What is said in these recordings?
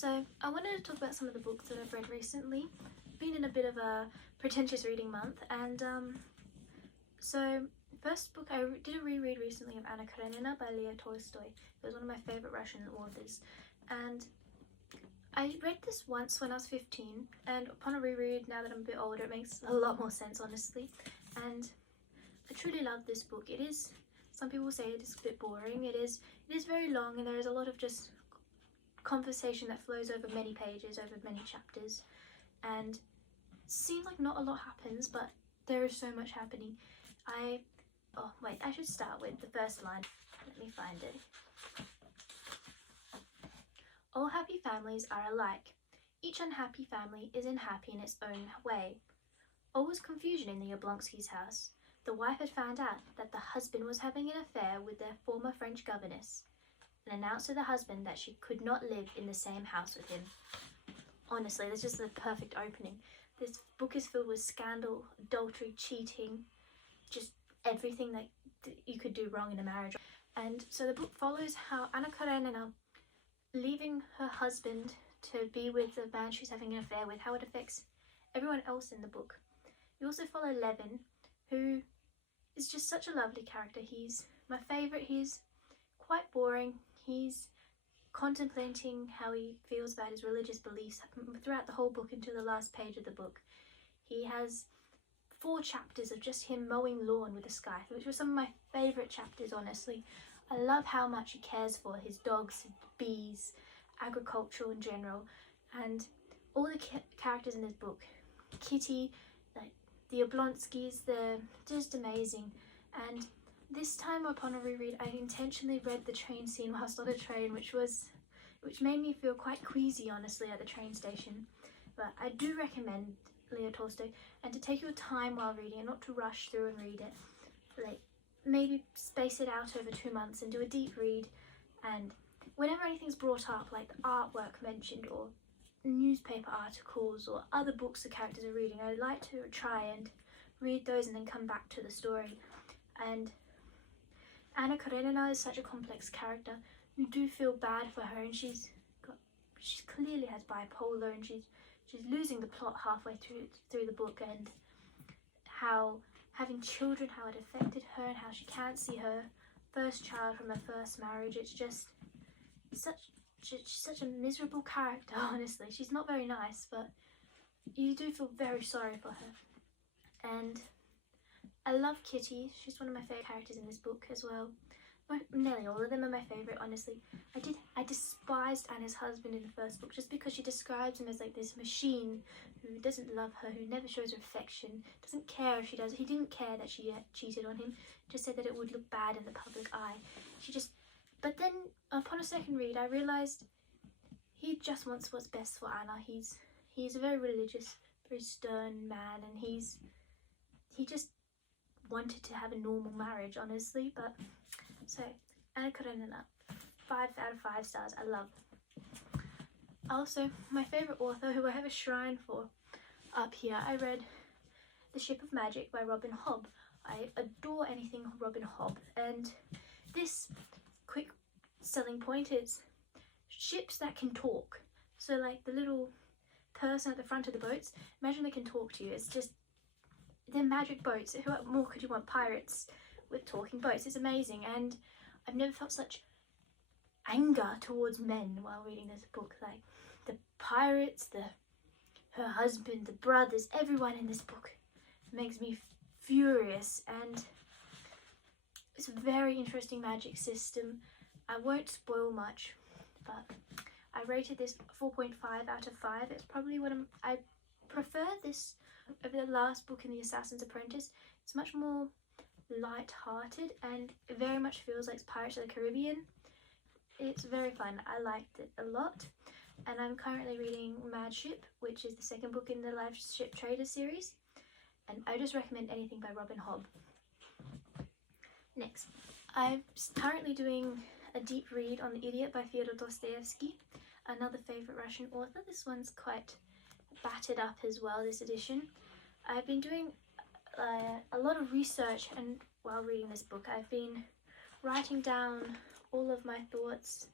So I wanted to talk about some of the books that I've read recently. Been in a bit of a pretentious reading month, and so first book I did a reread recently of Anna Karenina by Leo Tolstoy. It was one of my favorite Russian authors, and I read this once when I was 15, and upon a reread now that I'm a bit older, it makes a lot more sense, honestly. And I truly love this book. It is, some people say it is a bit boring. It is very long, and there is a lot of just conversation that flows over many pages, over many chapters, and it seems like not a lot happens, but there is so much happening. I should start with the first line. Let me find it. All happy families are alike. Each unhappy family is unhappy in its own way. All was confusion in the Oblonsky's house. The wife had found out that the husband was having an affair with their former French governess, and announced to the husband that she could not live in the same house with him. Honestly, that's just the perfect opening. This book is filled with scandal, adultery, cheating, just everything that you could do wrong in a marriage. And so the book follows how Anna Karenina, leaving her husband to be with the man she's having an affair with, how it affects everyone else in the book. You also follow Levin, who is just such a lovely character. He's my favourite. He's quite boring. He's contemplating how he feels about his religious beliefs throughout the whole book until the last page of the book. He has 4 chapters of just him mowing lawn with a scythe, which were some of my favourite chapters, honestly. I love how much he cares for his dogs, his bees, agriculture in general, and all the characters in this book. Kitty, like the Oblonskys, they're just amazing. And this time upon a reread, I intentionally read the train scene whilst on a train, which made me feel quite queasy, honestly, at the train station. But I do recommend Leo Tolstoy, and to take your time while reading it, not to rush through and read it. Like, maybe space it out over 2 months and do a deep read, and whenever anything's brought up, like the artwork mentioned or newspaper articles or other books the characters are reading, I like to try and read those and then come back to the story. And Anna Karenina is such a complex character. You do feel bad for her, and she clearly has bipolar, and she's losing the plot halfway through the book, and how having children, how it affected her, and how she can't see her first child from her first marriage. It's just such a miserable character, honestly. She's not very nice, but you do feel very sorry for her. And I love Kitty. She's one of my favourite characters in this book as well. Nearly all of them are my favourite, honestly. I despised Anna's husband in the first book just because she describes him as like this machine who doesn't love her, who never shows her affection, doesn't care if she does. He didn't care that she cheated on him, just said that it would look bad in the public eye. But then upon a second read, I realised he just wants what's best for Anna. He's a very religious, very stern man, and he just wanted to have a normal marriage, honestly. But so Anna Karenina, 5 out of 5 stars. I love. Also, my favourite author, who I have a shrine for up here, I read The Ship of Magic by Robin Hobb. I adore anything Robin Hobb, and this quick selling point is ships that can talk. So like the little person at the front of the boats, imagine they can talk to you. It's just, they're magic boats. What more could you want? Pirates with talking boats. It's amazing, and I've never felt such anger towards men while reading this book. Like the pirates, her husband, the brothers, everyone in this book makes me furious, and it's a very interesting magic system. I won't spoil much, but I rated this 4.5 out of 5. It's probably I prefer this over the last book in The Assassin's Apprentice. It's much more light-hearted, and it very much feels like Pirates of the Caribbean. It's very fun. I liked it a lot, and I'm currently reading Mad Ship, which is the second book in the Live Ship Traders series, and I just recommend anything by Robin Hobb. Next, I'm currently doing a deep read on The Idiot by Fyodor Dostoevsky, another favourite Russian author. This one's quite battered up as well, this edition. I've been doing a lot of research, and while reading this book I've been writing down all of my thoughts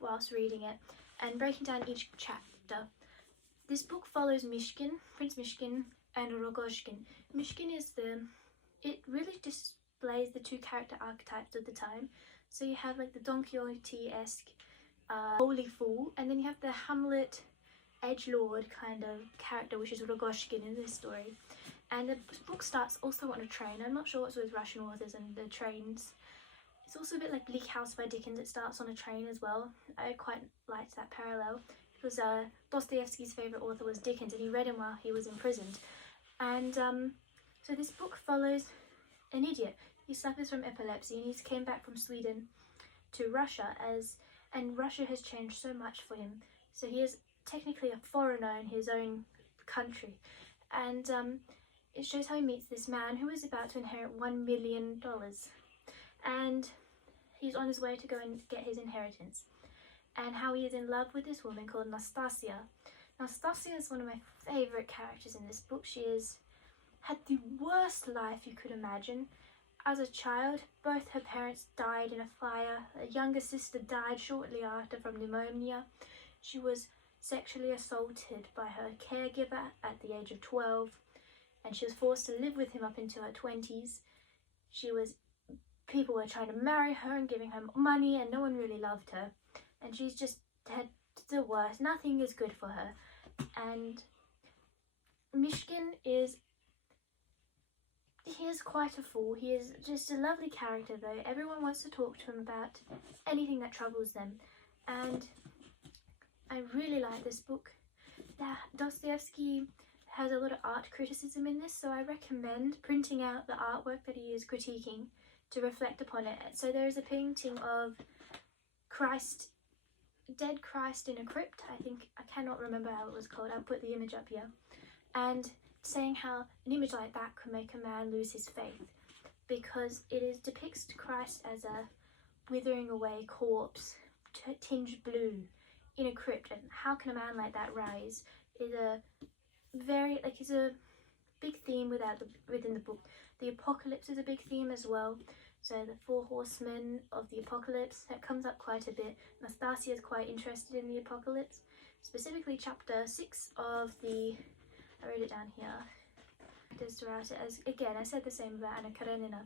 whilst reading it, and breaking down each chapter. This book follows Mishkin, Prince Mishkin, and Rogoshkin. Mishkin is it really displays the two character archetypes of the time. So you have like the Don Quixote-esque holy fool, and then you have the Hamlet edgelord kind of character, which is Rogoshkin in this story. And the book starts also on a train. I'm not sure what's with Russian authors and the trains. It's also a bit like Bleak House by Dickens. It starts on a train as well. I quite liked that parallel because Dostoevsky's favourite author was Dickens, and he read him while he was imprisoned. And so this book follows an idiot. He suffers from epilepsy, and he came back from Sweden to Russia, and Russia has changed so much for him. So he is technically a foreigner in his own country, and it shows how he meets this man who is about to inherit $1 million, and he's on his way to go and get his inheritance, and how he is in love with this woman called Nastasia. Nastasia is one of my favourite characters in this book. She had the worst life you could imagine. As a child, both her parents died in a fire. Her younger sister died shortly after from pneumonia. She was sexually assaulted by her caregiver at the age of 12, and she was forced to live with him up until her 20s. People were trying to marry her and giving her money, and no one really loved her. And she's just had the worst. Nothing is good for her. And Mishkin is quite a fool. He is just a lovely character though. Everyone wants to talk to him about anything that troubles them. And I really like this book. Dostoevsky has a lot of art criticism in this, so I recommend printing out the artwork that he is critiquing to reflect upon it. So there is a painting of dead Christ in a crypt. I cannot remember how it was called. I'll put the image up here. And saying how an image like that could make a man lose his faith, because it depicts Christ as a withering away corpse, tinged blue, in a crypt. And how can a man like that rise? Is a big theme within the book. The apocalypse is a big theme as well. So the 4 horsemen of the apocalypse, that comes up quite a bit. Nastasia is quite interested in the apocalypse, specifically chapter 6 of I wrote it down here. Again, I said the same about Anna Karenina.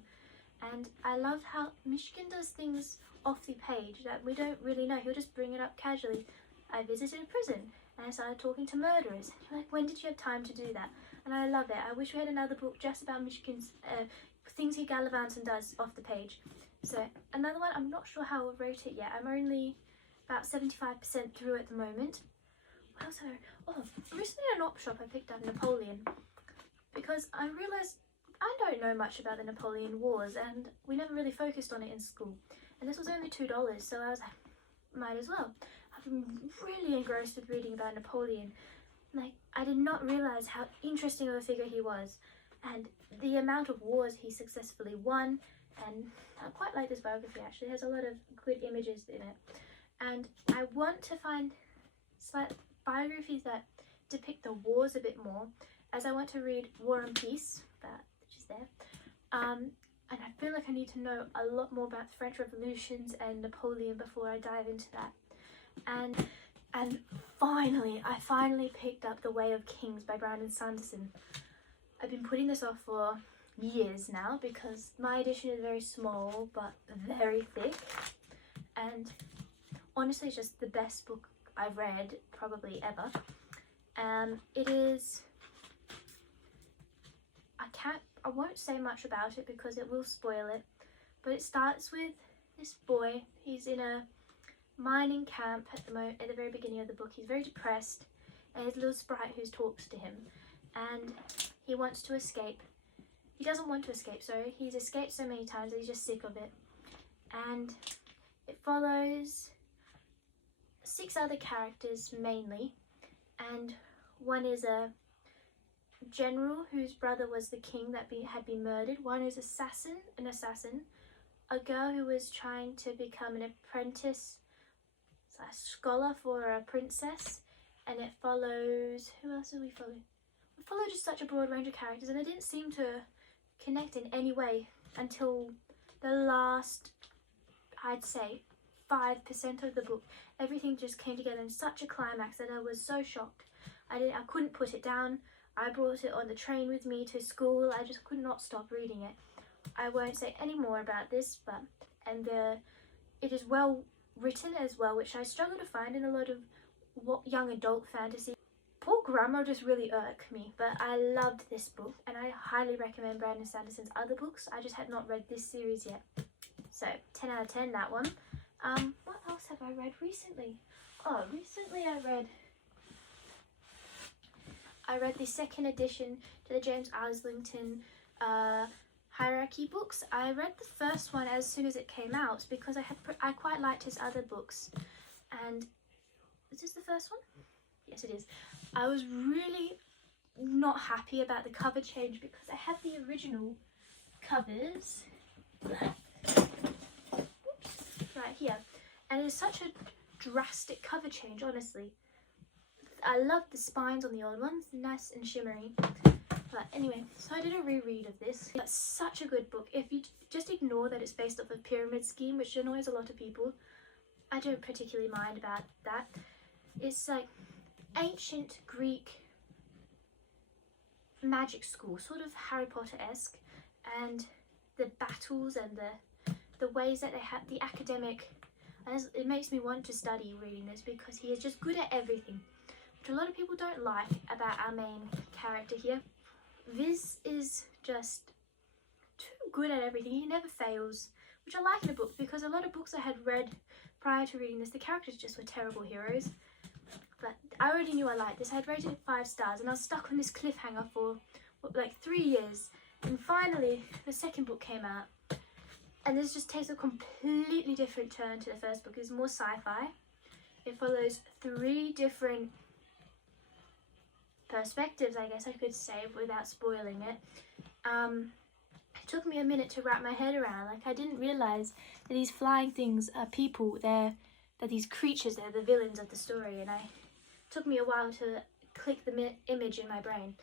And I love how Mishkin does things off the page that we don't really know. He'll just bring it up casually. I visited a prison and I started talking to murderers. You're like, when did you have time to do that? And I love it. I wish we had another book just about Mishkin's things he gallivants and does off the page. So another one, I'm not sure how I wrote it yet. I'm only about 75% through at the moment. What else? Recently at an op shop I picked up Napoleon, because I realised I don't know much about the Napoleon Wars, and we never really focused on it in school. And this was only $2, so I was like, might as well. I've been really engrossed with reading about Napoleon. Like, I did not realise how interesting of a figure he was, and the amount of wars he successfully won. And I quite like this biography actually. It has a lot of good images in it. And I want to find biographies that depict the wars a bit more, as I want to read War and Peace, which is there. And I feel like I need to know a lot more about the French Revolutions and Napoleon before I dive into that. And finally, I finally picked up The Way of Kings by Brandon Sanderson. I've been putting this off for years now because my edition is very small but very thick, and honestly it's just the best book I've read probably ever. It is, I won't say much about it because it will spoil it, but it starts with this boy. He's in a mining camp at the very beginning of the book. He's very depressed, and his little sprite who talks to him, and he wants to escape. He doesn't want to escape, sorry. He's escaped so many times that he's just sick of it. And it follows 6 other characters mainly, and one is a general whose brother was the king that had been murdered. One is an assassin, a girl who was trying to become an apprentice / scholar for a princess, and it follows, who else do we follow? We followed just such a broad range of characters, and it didn't seem to connect in any way until the last, I'd say, 5% of the book. Everything just came together in such a climax that I was so shocked. I couldn't put it down. I brought it on the train with me to school. I just could not stop reading it. I won't say any more about this, but it is well written as well, which I struggle to find in a lot of young adult fantasy. Poor grammar just really irked me, but I loved this book and I highly recommend Brandon Sanderson's other books. I just had not read this series yet. So 10 out of 10 that one. What else have I read recently? Oh, recently I read the second edition to the James Islington Hierarchy books. I read the first one as soon as it came out because I quite liked his other books. And is this the first one? Yes, it is. I was really not happy about the cover change because I have the original covers right here, and it's such a drastic cover change, honestly. I love the spines on the old ones, nice and shimmery. But anyway, so I did a reread of this. It's such a good book. If you just ignore that it's based off a pyramid scheme, which annoys a lot of people, I don't particularly mind about that. It's like ancient Greek magic school, sort of Harry Potter-esque, and the battles and the ways that they have the academic, it makes me want to study reading this because he is just good at everything, which a lot of people don't like about our main character here. Viz is just too good at everything. He never fails, which I like in a book because a lot of books I had read prior to reading this, the characters just were terrible heroes. But I already knew I liked this. I had rated it 5 stars and I was stuck on this cliffhanger for like 3 years. And finally, the second book came out. And this just takes a completely different turn to the first book. It's more sci-fi. It follows 3 different perspectives, I guess I could say, without spoiling it. It took me a minute to wrap my head around. Like, I didn't realise that these flying things are people. They're these creatures. They're the villains of the story. And it took me a while to click the image in my brain.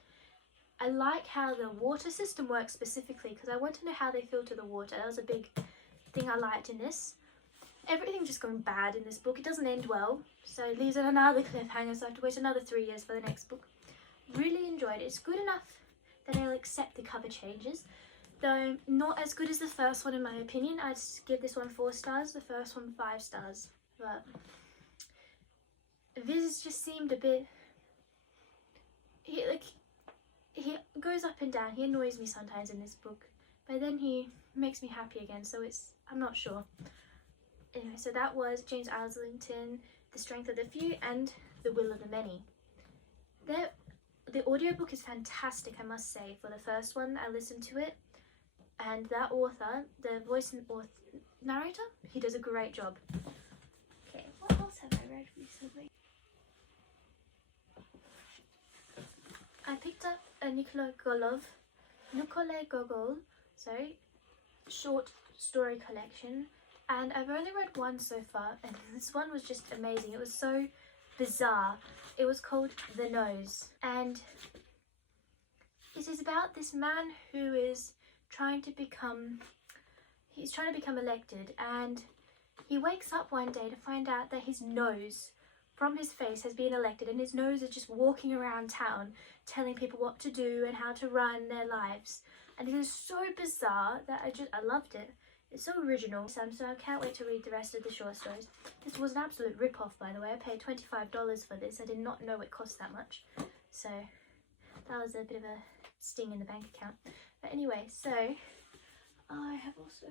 I like how the water system works specifically because I want to know how they filter the water. That was a big thing I liked in this. Everything's just going bad in this book. It doesn't end well, so it leaves it another cliffhanger, so I have to wait another 3 years for the next book. Really enjoyed it. It's good enough that I'll accept the cover changes, though not as good as the first one in my opinion. I'd give this one 4 stars, the first one 5 stars. But Viz just seemed a bit... He goes up and down. He annoys me sometimes in this book, but then he makes me happy again, so I'm not sure. Anyway, so that was James Islington, The Strength of the Few and The Will of the Many. The audiobook is fantastic, I must say. For the first one, I listened to it, and that author, the voice and narrator, he does a great job. Okay, what else have I read recently? I picked up a Nikolai Gogol, short story collection, and I've only read one so far, and this one was just amazing. It was so bizarre. It was called The Nose, and it is about this man who is trying to become elected, and he wakes up one day to find out that his nose from his face has been elected, and his nose is just walking around town telling people what to do and how to run their lives. And it is so bizarre that I loved it. It's so original, so I can't wait to read the rest of the short stories. This was an absolute rip-off, by the way. I paid $25 for this. I did not know it cost that much, so that was a bit of a sting in the bank account. But anyway, so I have also...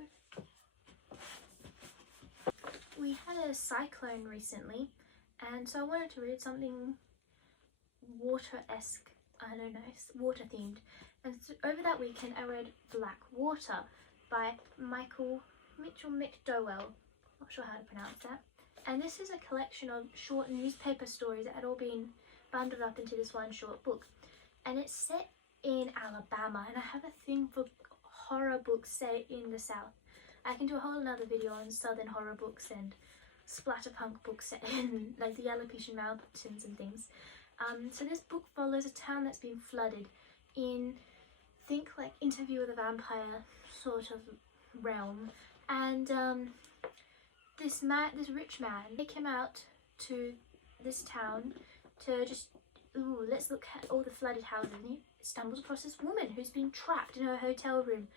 We had a cyclone recently, and so I wanted to read something water-esque, I don't know, water themed. And so over that weekend I read Black Water by Mitchell McDowell. Not sure how to pronounce that. And this is a collection of short newspaper stories that had all been bundled up into this one short book. And it's set in Alabama, and I have a thing for horror books set in the South. I can do a whole another video on southern horror books and splatterpunk books set in like the Alopecia Mountains and things. So this book follows a town that's been flooded in, think like Interview with a Vampire sort of realm, and this rich man, take him out to this town to just, ooh, let's look at all the flooded houses. And he stumbles across this woman who's been trapped in her hotel room.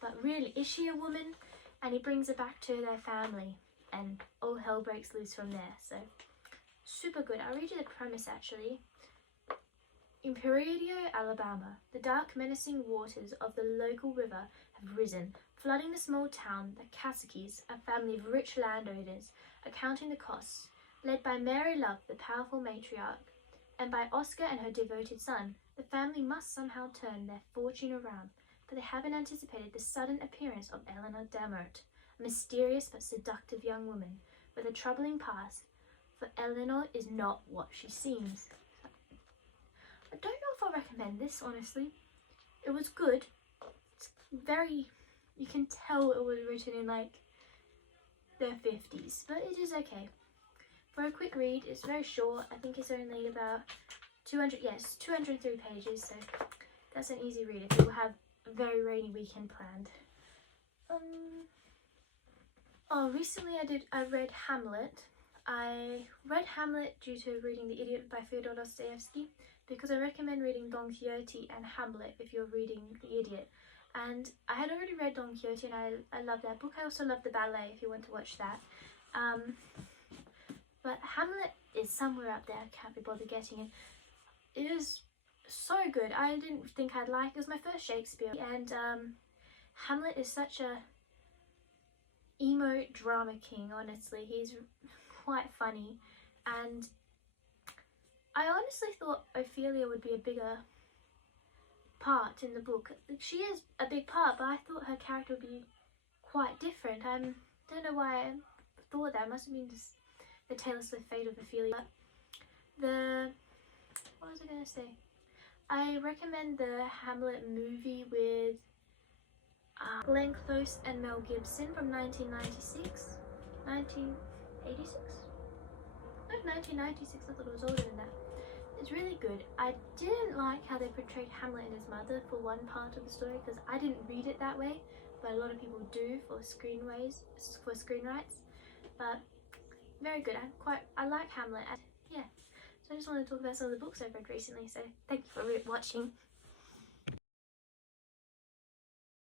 But really, is she a woman? And he brings her back to their family, and all hell breaks loose from there. So, super good. I'll read you the premise actually. In Perudio, Alabama, the dark, menacing waters of the local river have risen, flooding the small town, the Caciques, a family of rich landowners, accounting the costs, led by Mary Love, the powerful matriarch, and by Oscar and her devoted son. The family must somehow turn their fortune around, but they haven't anticipated the sudden appearance of Eleanor Damert, a mysterious but seductive young woman with a troubling past, for Eleanor is not what she seems. I don't know if I recommend this, honestly. It was good. It's very, you can tell it was written in like the 50s, but it is okay. For a quick read, it's very short. I think it's only about 203 pages, so that's an easy read if you have a very rainy weekend planned. Recently I read Hamlet. I read Hamlet due to reading The Idiot by Fyodor Dostoevsky, because I recommend reading Don Quixote and Hamlet if you're reading The Idiot. And I had already read Don Quixote and I love that book. I also love the ballet if you want to watch that. But Hamlet is somewhere up there. I can't be bothered getting it. It is so good. I didn't think I'd like it. It was my first Shakespeare. And Hamlet is such a emo drama king, honestly. He's quite funny. And I honestly thought Ophelia would be a bigger part in the book. She is a big part, but I thought her character would be quite different. I don't know why I thought that. It must have been just the Taylor Swift fate of Ophelia. What was I going to say? I recommend the Hamlet movie with Glenn Close and Mel Gibson from 1996. 1986? No, 1996. I thought it was older than that. It's really good. I didn't like how they portrayed Hamlet and his mother for one part of the story, because I didn't read it that way, but a lot of people do for screenwrites. But very good. I like Hamlet. Yeah. So I just want to talk about some of the books I've read recently. So thank you for watching.